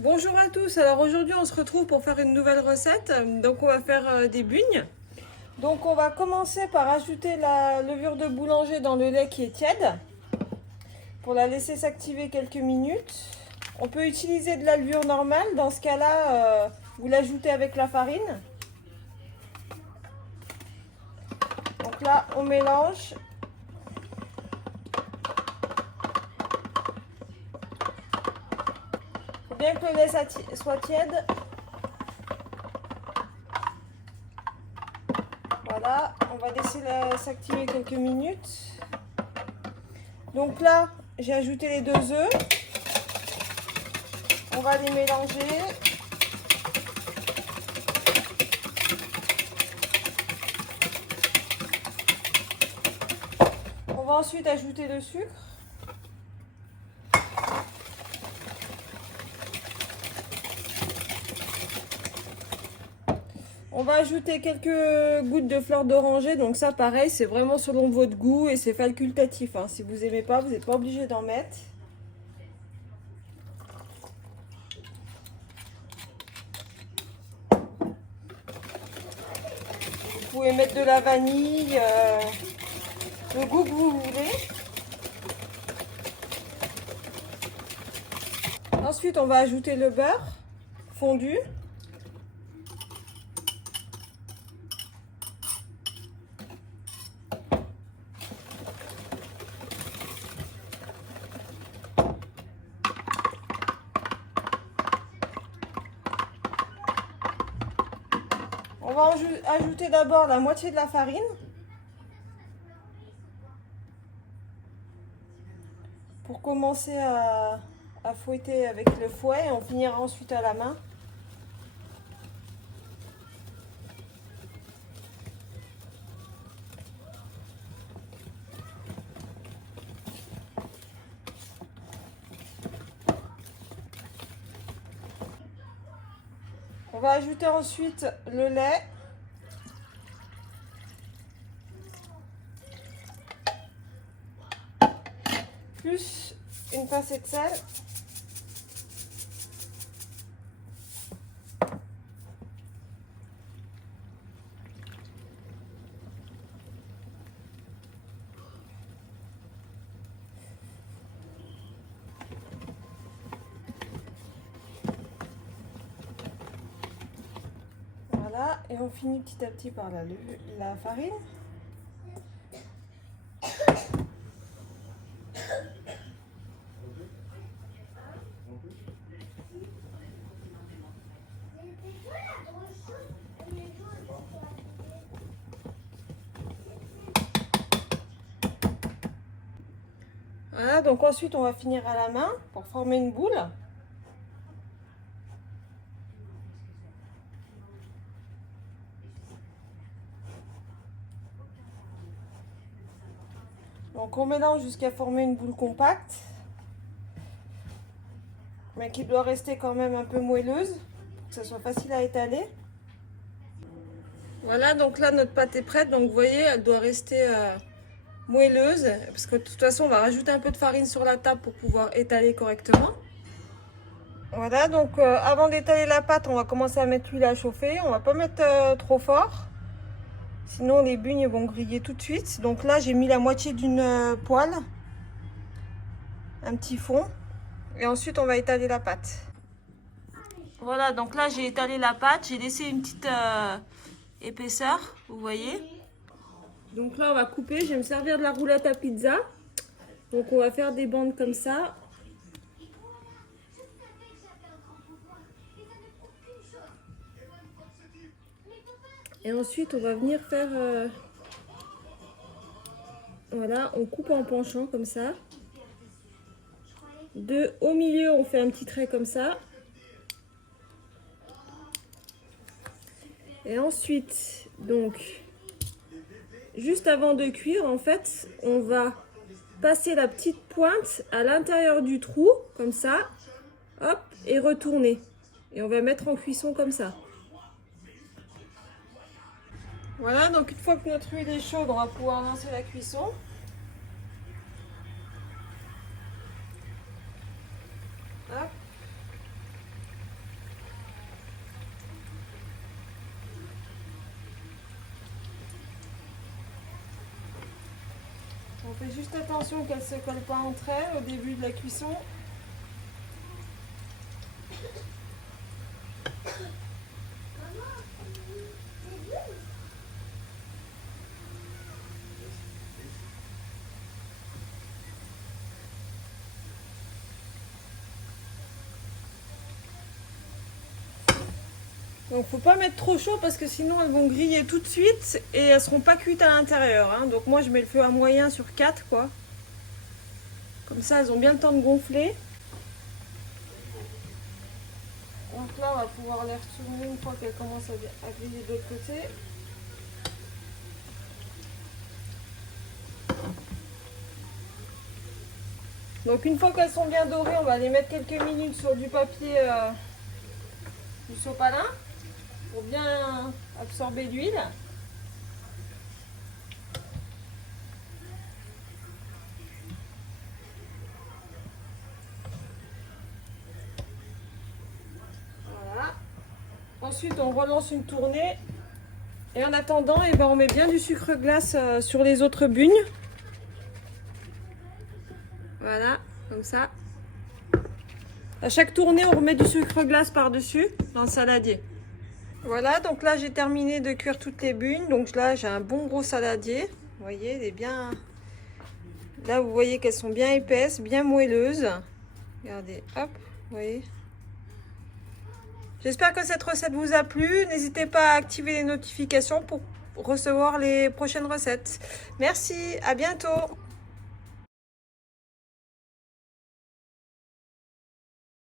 Bonjour à tous, alors aujourd'hui on se retrouve pour faire une nouvelle recette. Donc on va faire des bugnes. Donc on va commencer par ajouter la levure de boulanger dans le lait qui est tiède pour la laisser s'activer quelques minutes. On peut utiliser de la levure normale, dans ce cas-là vous l'ajoutez avec la farine. Donc là on mélange. Il faut bien que le lait soit tiède. Voilà, on va laisser s'activer quelques minutes. Donc là, j'ai ajouté les 2 œufs. On va les mélanger. On va ensuite ajouter le sucre. On va ajouter quelques gouttes de fleur d'oranger, donc ça pareil, c'est vraiment selon votre goût et c'est facultatif. Hein. Si vous n'aimez pas, vous n'êtes pas obligé d'en mettre. Vous pouvez mettre de la vanille, le goût que vous voulez. Ensuite, on va ajouter le beurre fondu. On va ajouter d'abord la moitié de la farine. Pour commencer à fouetter avec le fouet, et on finira ensuite à la main. On va ajouter ensuite le lait. Plus une pincée de sel. Voilà, et on finit petit à petit par la farine. Voilà, donc ensuite on va finir à la main pour former une boule. Donc on mélange jusqu'à former une boule compacte, mais qui doit rester quand même un peu moelleuse, pour que ça soit facile à étaler. Voilà, donc là notre pâte est prête, donc vous voyez, elle doit rester moelleuse, parce que de toute façon on va rajouter un peu de farine sur la table pour pouvoir étaler correctement. Voilà, donc avant d'étaler la pâte, on va commencer à mettre l'huile à chauffer. On va pas mettre trop fort, sinon les bugnes vont griller tout de suite. Donc là j'ai mis la moitié d'une poêle, un petit fond, et ensuite on va étaler la pâte. Voilà, donc là j'ai étalé la pâte, j'ai laissé une petite épaisseur, vous voyez. Donc là on va couper, je vais me servir de la roulotte à pizza. Donc on va faire des bandes comme ça. Et ensuite on va venir faire, voilà, on coupe en penchant comme ça. Au milieu on fait un petit trait comme ça. Et ensuite, donc, juste avant de cuire, en fait, on va passer la petite pointe à l'intérieur du trou, comme ça, hop, et retourner. Et on va mettre en cuisson comme ça. Voilà, donc une fois que notre huile est chaude, on va pouvoir lancer la cuisson. Hop. On fait juste attention qu'elles ne se collent pas entre elles au début de la cuisson. Donc faut pas mettre trop chaud parce que sinon elles vont griller tout de suite et elles seront pas cuites à l'intérieur. Hein. Donc moi je mets le feu à moyen sur 4 quoi. Comme ça elles ont bien le temps de gonfler. Donc là on va pouvoir les retourner une fois qu'elles commencent à griller de l'autre côté. Donc une fois qu'elles sont bien dorées, on va les mettre quelques minutes sur du papier du sopalin pour bien absorber l'huile. Voilà. Ensuite on relance une tournée et en attendant eh ben, on met bien du sucre glace sur les autres bugnes. Voilà, comme ça. À chaque tournée, on remet du sucre glace par-dessus dans le saladier. Voilà, donc là, j'ai terminé de cuire toutes les bugnes. Donc là, j'ai un bon gros saladier. Vous voyez, il est bien... Là, vous voyez qu'elles sont bien épaisses, bien moelleuses. Regardez, hop, vous voyez. J'espère que cette recette vous a plu. N'hésitez pas à activer les notifications pour recevoir les prochaines recettes. Merci, à bientôt.